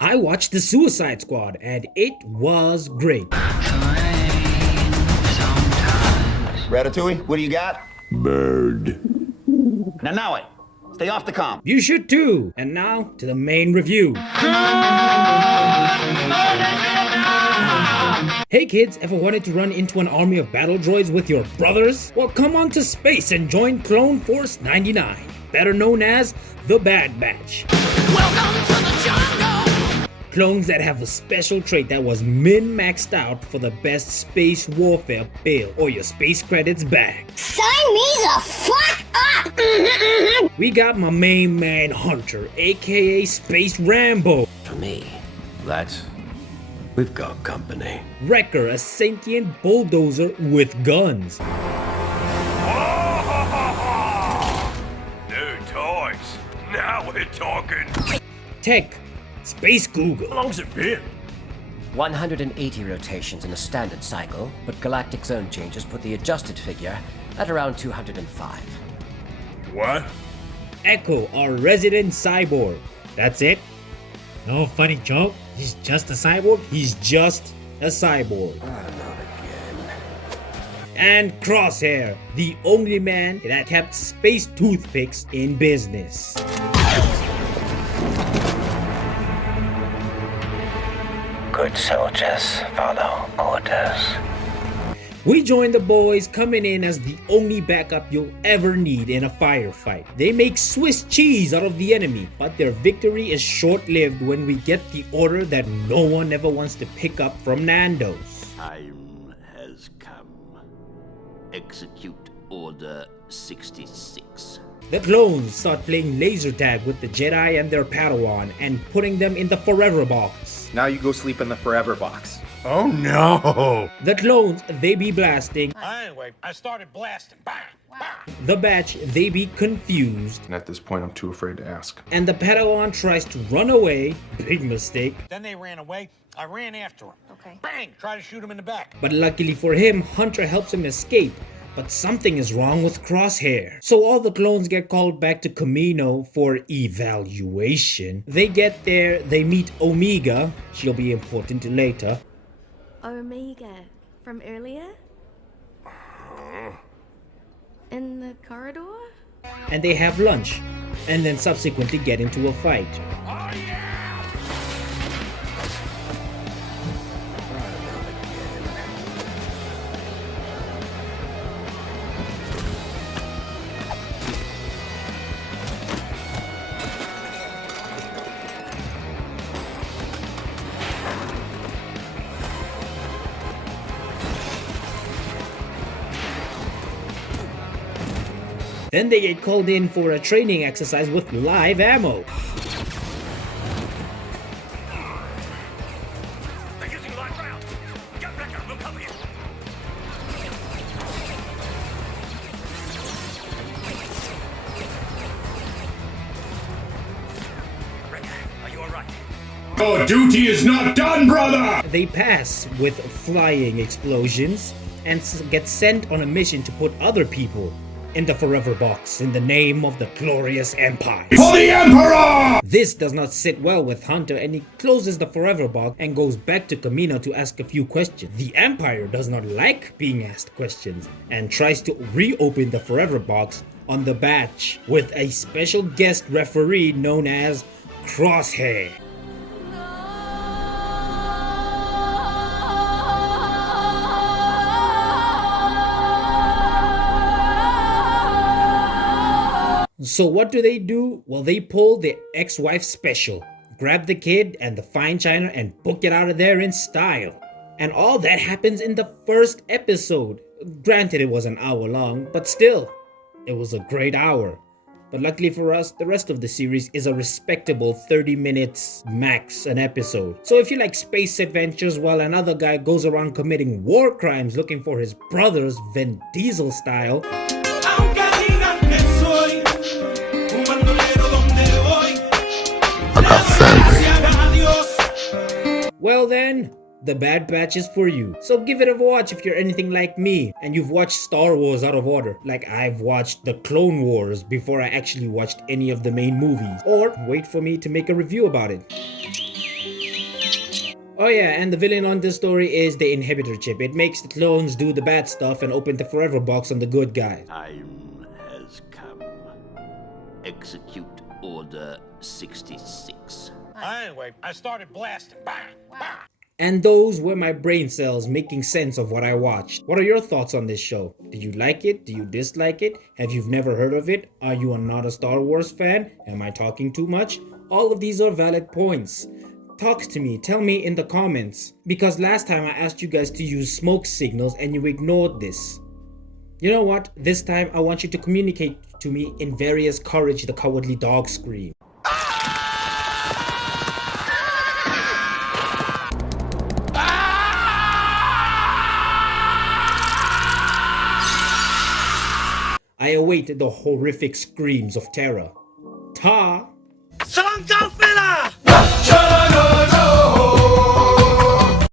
I watched The Suicide Squad and it was great. Ratatouille, what do you got? Bird. Now it. Stay off the comm. You should too. And now to the main review. Hey kids, ever wanted to run into an army of battle droids with your brothers? Well, come on to space and join Clone Force 99, better known as the Bad Batch. Welcome to the jungle! Clones that have a special trait that was min-maxed out for the best space warfare build or your space credits bag. Sign me the fuck up! We got my main man Hunter, aka Space Rambo. For me, that's... we've got company. Wrecker, a sentient bulldozer with guns. New toys. Now we're talking. Tech, Space Google. How long's it been? 180 rotations in a standard cycle, but galactic zone changes put the adjusted figure at around 205. What? Echo, our resident cyborg. That's it? No funny joke? He's just a cyborg? He's just a cyborg. Not again. And Crosshair, the only man that kept space toothpicks in business. Good soldiers follow orders. We join the boys coming in as the only backup you'll ever need in a firefight. They make Swiss cheese out of the enemy, but their victory is short-lived when we get the order that no one ever wants to pick up from Nando's. Time has come. Execute Order 66. The clones start playing laser tag with the Jedi and their Padawan and putting them in the Forever Box. Now you go sleep in the Forever Box. Oh no! The clones, they be blasting. Anyway, I started blasting. Bang! Bang! The Batch, they be confused. And at this point, I'm too afraid to ask. And the Padawan tries to run away. Big mistake. Then they ran away. I ran after him. Okay. Bang! Try to shoot him in the back. But luckily for him, Hunter helps him escape. But something is wrong with Crosshair. So all the clones get called back to Kamino for evaluation. They get there, they meet Omega. She'll be important later. Omega from earlier? In the corridor? And they have lunch. And then subsequently get into a fight. Oh yeah! Then they get called in for a training exercise with live ammo. They're using live rounds. Get back up, we'll cover you. Wrecker, are you alright? Your duty is not done, brother! They pass with flying explosions and get sent on a mission to put other people in the Forever Box in the name of the glorious Empire. For the Emperor! This does not sit well with Hunter and he closes the Forever Box and goes back to Kamino to ask a few questions. The Empire does not like being asked questions and tries to reopen the Forever Box on the Batch with a special guest referee known as Crosshair. So what do? Well, they pull the ex-wife special, grab the kid and the fine china and book it out of there in style. And all that happens in the first episode. Granted, it was an hour long, but still, it was a great hour. But luckily for us, the rest of the series is a respectable 30 minutes max an episode. So if you like space adventures while another guy goes around committing war crimes looking for his brother's Vin Diesel style, well then, The Bad Batch is for you. So give it a watch if you're anything like me and you've watched Star Wars out of order, like I've watched the Clone Wars before I actually watched any of the main movies. Or wait for me to make a review about it. Oh yeah, and the villain on this story is the inhibitor chip. It makes the clones do the bad stuff and open the forever box on the good guys. Time has come. Execute Order 66. Anyway, I started blasting. Bang! Bang! And those were my brain cells making sense of what I watched. What are your thoughts on this show? Did you like it? Do you dislike it? Have you never heard of it? Are you not a Star Wars fan? Am I talking too much? All of these are valid points. Talk to me, tell me in the comments. Because last time I asked you guys to use smoke signals and you ignored this. You know what? This time I want you to communicate to me in various Courage the Cowardly Dog scream. I await the horrific screams of terror. Ta! Son Godzilla!